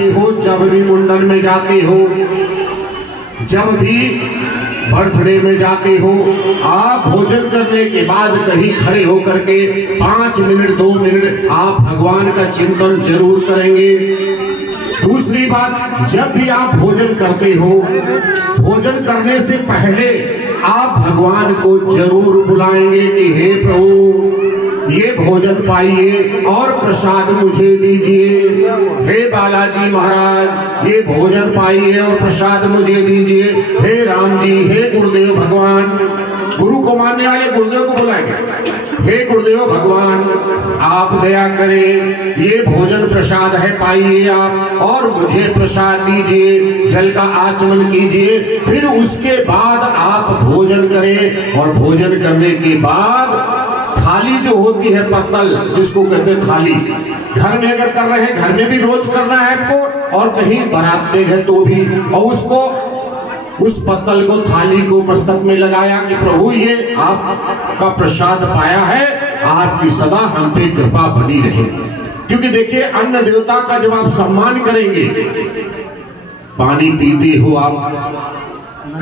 जाते हो, जब भी मुंडन में जाते हो, जब भी बर्थडे में जाते हो, आप भोजन करने के बाद कहीं खड़े होकर के 5 मिनट 2 मिनट आप भगवान का चिंतन जरूर करेंगे। दूसरी बात, जब भी आप भोजन करते हो, भोजन करने से पहले आप भगवान को जरूर बुलाएंगे कि हे प्रभु ये भोजन पाइए और प्रसाद मुझे दीजिए। हे बालाजी महाराज ये भोजन पाइए और प्रसाद मुझे दीजिए। हे राम जी, हे गुरुदेव भगवान, गुरु को मानने वाले गुरुदेव को बुलाएंगे। हे गुरुदेव भगवान आप दया करें, ये भोजन प्रसाद है, पाइए आप और मुझे प्रसाद दीजिए, जल का आचमन कीजिए। फिर उसके बाद आप भोजन करें और भोजन करने के बाद थाली जो होती है पत्तल, जिसको कहते हैं थाली, घर में अगर कर रहे हैं, घर में भी रोज करना है आपको, और कहीं बारात में है तो भी, और उसको उस पत्तल को, थाली को मस्तक में लगाया कि प्रभु ये आपका प्रसाद पाया है, आपकी सदा हम पे कृपा बनी रहे। क्योंकि देखिए अन्न देवता का जब आप सम्मान करेंगे, पानी पीते हो आप,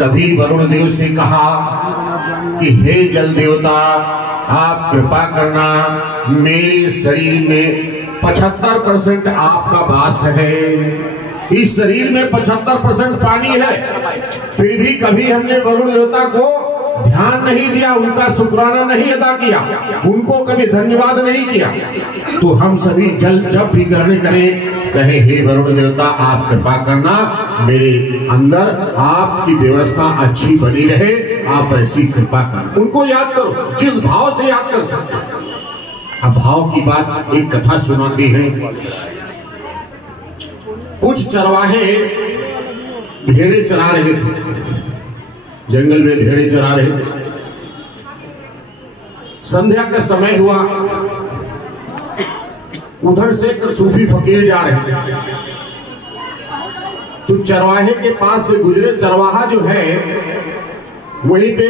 कभी वरुण देव से कहा कि हे जल देवता आप कृपा करना, मेरे शरीर में 75% आपका वास है, इस शरीर में 75% पानी है, फिर भी कभी हमने वरुण देवता को ध्यान नहीं दिया, उनका शुक्राना नहीं अदा किया, उनको कभी धन्यवाद नहीं किया। तो हम सभी जल जब भी ग्रहण करें, कहे हे वरुण देवता आप कृपा करना, मेरे अंदर आपकी व्यवस्था अच्छी बनी रहे, आप ऐसी कृपा करना। उनको याद करो, जिस भाव से याद कर सकते। अब भाव की बात, एक कथा सुनाती है। कुछ चरवाहे भेड़े चरा रहे थे, जंगल में भेड़े चरा रहे। संध्या का समय हुआ, उधर से सूफी फकीर जा रहे थे, तो चरवाहे के पास से गुजरे। चरवाहा जो है वहीं पे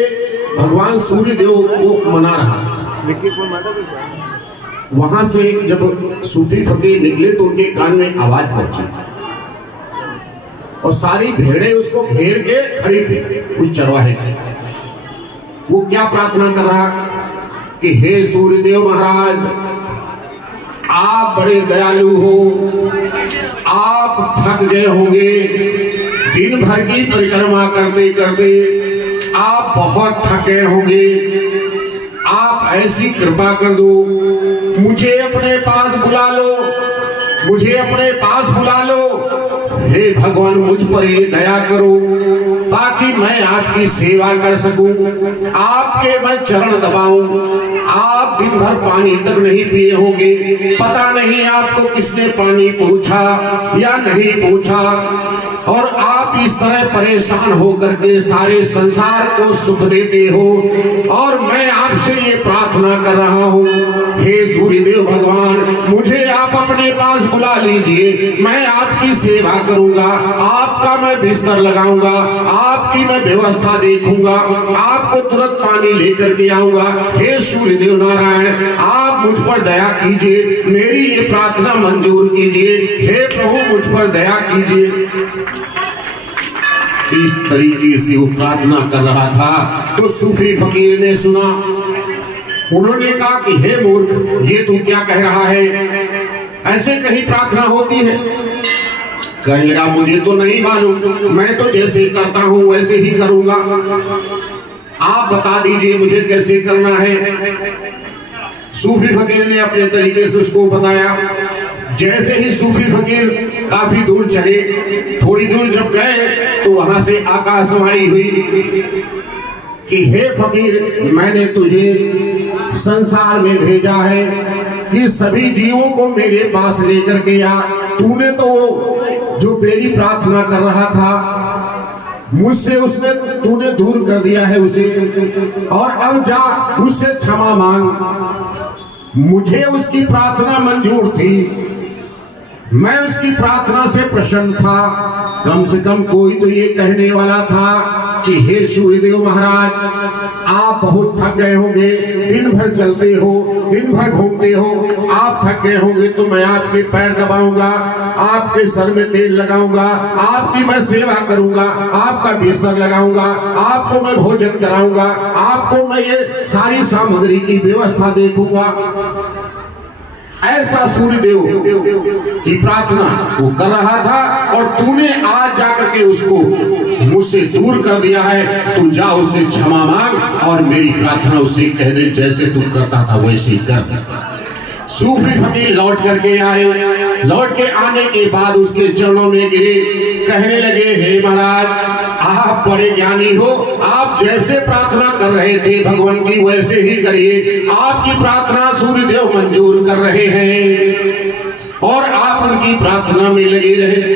भगवान सूर्य देव को मना रहा था। वहां से जब सूफी फकीर निकले तो उनके कान में आवाज पहुंची और सारी भेड़ें उसको घेर के खड़ी थी। उस चरवाहे वो क्या प्रार्थना कर रहा कि हे सूर्यदेव महाराज आप बड़े दयालु हो, आप थक गए होंगे दिन भर की परिक्रमा करते करते, आप बहुत थके होंगे, आप ऐसी कृपा कर दो, मुझे अपने पास बुला लो, मुझे अपने पास बुला लो। हे भगवान मुझ पर ये दया करो ताकि मैं आपकी सेवा कर सकूं, आपके मैं चरण दबाऊं। आप दिन भर पानी तक नहीं पिए होंगे, पता नहीं आपको किसने पानी पूछा या नहीं पूछा, और आप इस तरह परेशान होकर के सारे संसार को सुख देते हो। और मैं आपसे ये प्रार्थना कर रहा हूँ, हे सूर्यदेव भगवान मुझे आप अपने पास बुला लीजिए, मैं आपकी सेवा करूंगा, आपका मैं बिस्तर लगाऊंगा, आपकी मैं व्यवस्था देखूंगा, आपको तुरंत पानी लेकर के आऊंगा। हे सूर्यदेव नारायण आप मुझ पर दया कीजिए, मेरी ये प्रार्थना मंजूर कीजिए, हे प्रभु मुझ पर दया कीजिए। इस तरीके से वो प्रार्थना कर रहा था तो सूफी फकीर ने सुना। उन्होंने कहा कि हे मूर्ख ये तू क्या कह रहा है, ऐसे कहीं प्रार्थना होती है? कहने लगा मुझे तो नहीं मालूम, मैं तो जैसे करता हूं वैसे ही करूंगा, आप बता दीजिए मुझे कैसे करना है। सूफी फकीर ने अपने तरीके से उसको बताया। जैसे ही सूफी फकीर काफी दूर चले, थोड़ी दूर जब गए तो वहां से आकाशवाणी हुई कि हे फकीर मैंने तुझे संसार में भेजा है कि सभी जीवों को मेरे पास लेकर के आ। तूने तो जो मेरी प्रार्थना कर रहा था मुझसे उसने तूने दूर कर दिया है उसे, और अब जा उससे क्षमा मांग। मुझे उसकी प्रार्थना मंजूर थी, मैं उसकी प्रार्थना से प्रसन्न था। कम से कम कोई तो ये कहने वाला था कि हे सूर्यदेव महाराज, आप बहुत थक गए होंगे, दिन भर चलते हो, दिन भर घूमते हो, आप थक गए होंगे तो मैं आपके पैर दबाऊंगा, आपके सर में तेल लगाऊंगा, आपकी मैं सेवा करूंगा, आपका बिस्तर लगाऊंगा, आपको मैं भोजन कराऊंगा, आपको मैं ये सारी सामग्री की व्यवस्था देखूंगा। ऐसा सूर्यदेव की प्रार्थना वो कर रहा था और तूने आज जाकर के उसको मुझसे दूर कर दिया है। तू जा उससे क्षमा मांग और मेरी प्रार्थना उससे कह दे जैसे तू करता था वैसे ही कर। सूफी फकीर लौट करके आए। लौट के आने के बाद उसके चरणों में गिरे, कहने लगे हे महाराज, आप बड़े ज्ञानी हो, आप जैसे प्रार्थना कर रहे थे भगवान की वैसे ही करिए। आपकी प्रार्थना सूर्यदेव मंजूर कर रहे हैं और आप उनकी प्रार्थना में लगे रहे।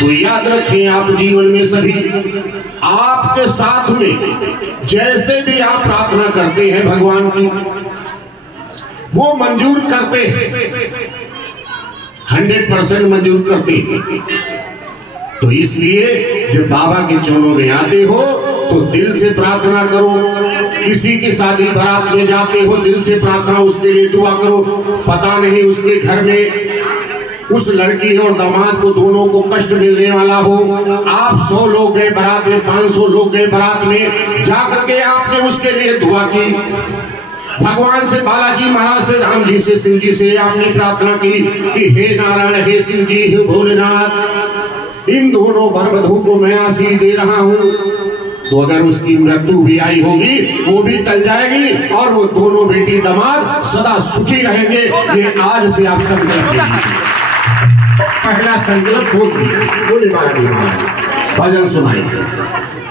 तो याद रखें आप जीवन में सभी आपके साथ में जैसे भी आप प्रार्थना करते हैं भगवान की, वो मंजूर करते हैं, 100% मंजूर करते हैं। तो इसलिए जब बाबा के चरणों में आते हो तो दिल से प्रार्थना करो। किसी की शादी बारात में जाते हो, दिल से प्रार्थना उसके लिए दुआ करो। पता नहीं उसके घर में उस लड़की और दामाद को दोनों को कष्ट मिलने वाला हो। आप 100 लोग गए बारात में, 500 लोग गए बारात में, जाकर के आपने उसके लिए दुआ की। भगवान से, बालाजी महाराज से, राम जी से, शिव जी से आपने प्रार्थना की कि हे नारायण, हे शिव जी, हे भोलेनाथ, इन दोनों वरवधू को मैं आशीष दे रहा हूँ। तो अगर उसकी मृत्यु भी आई होगी वो भी टल जाएगी और वो दोनों बेटी दामाद सदा सुखी रहेंगे। ये आज से आप संकल्प लीजिए। पहला संकल्प बोल दिया, भजन सुनाइए।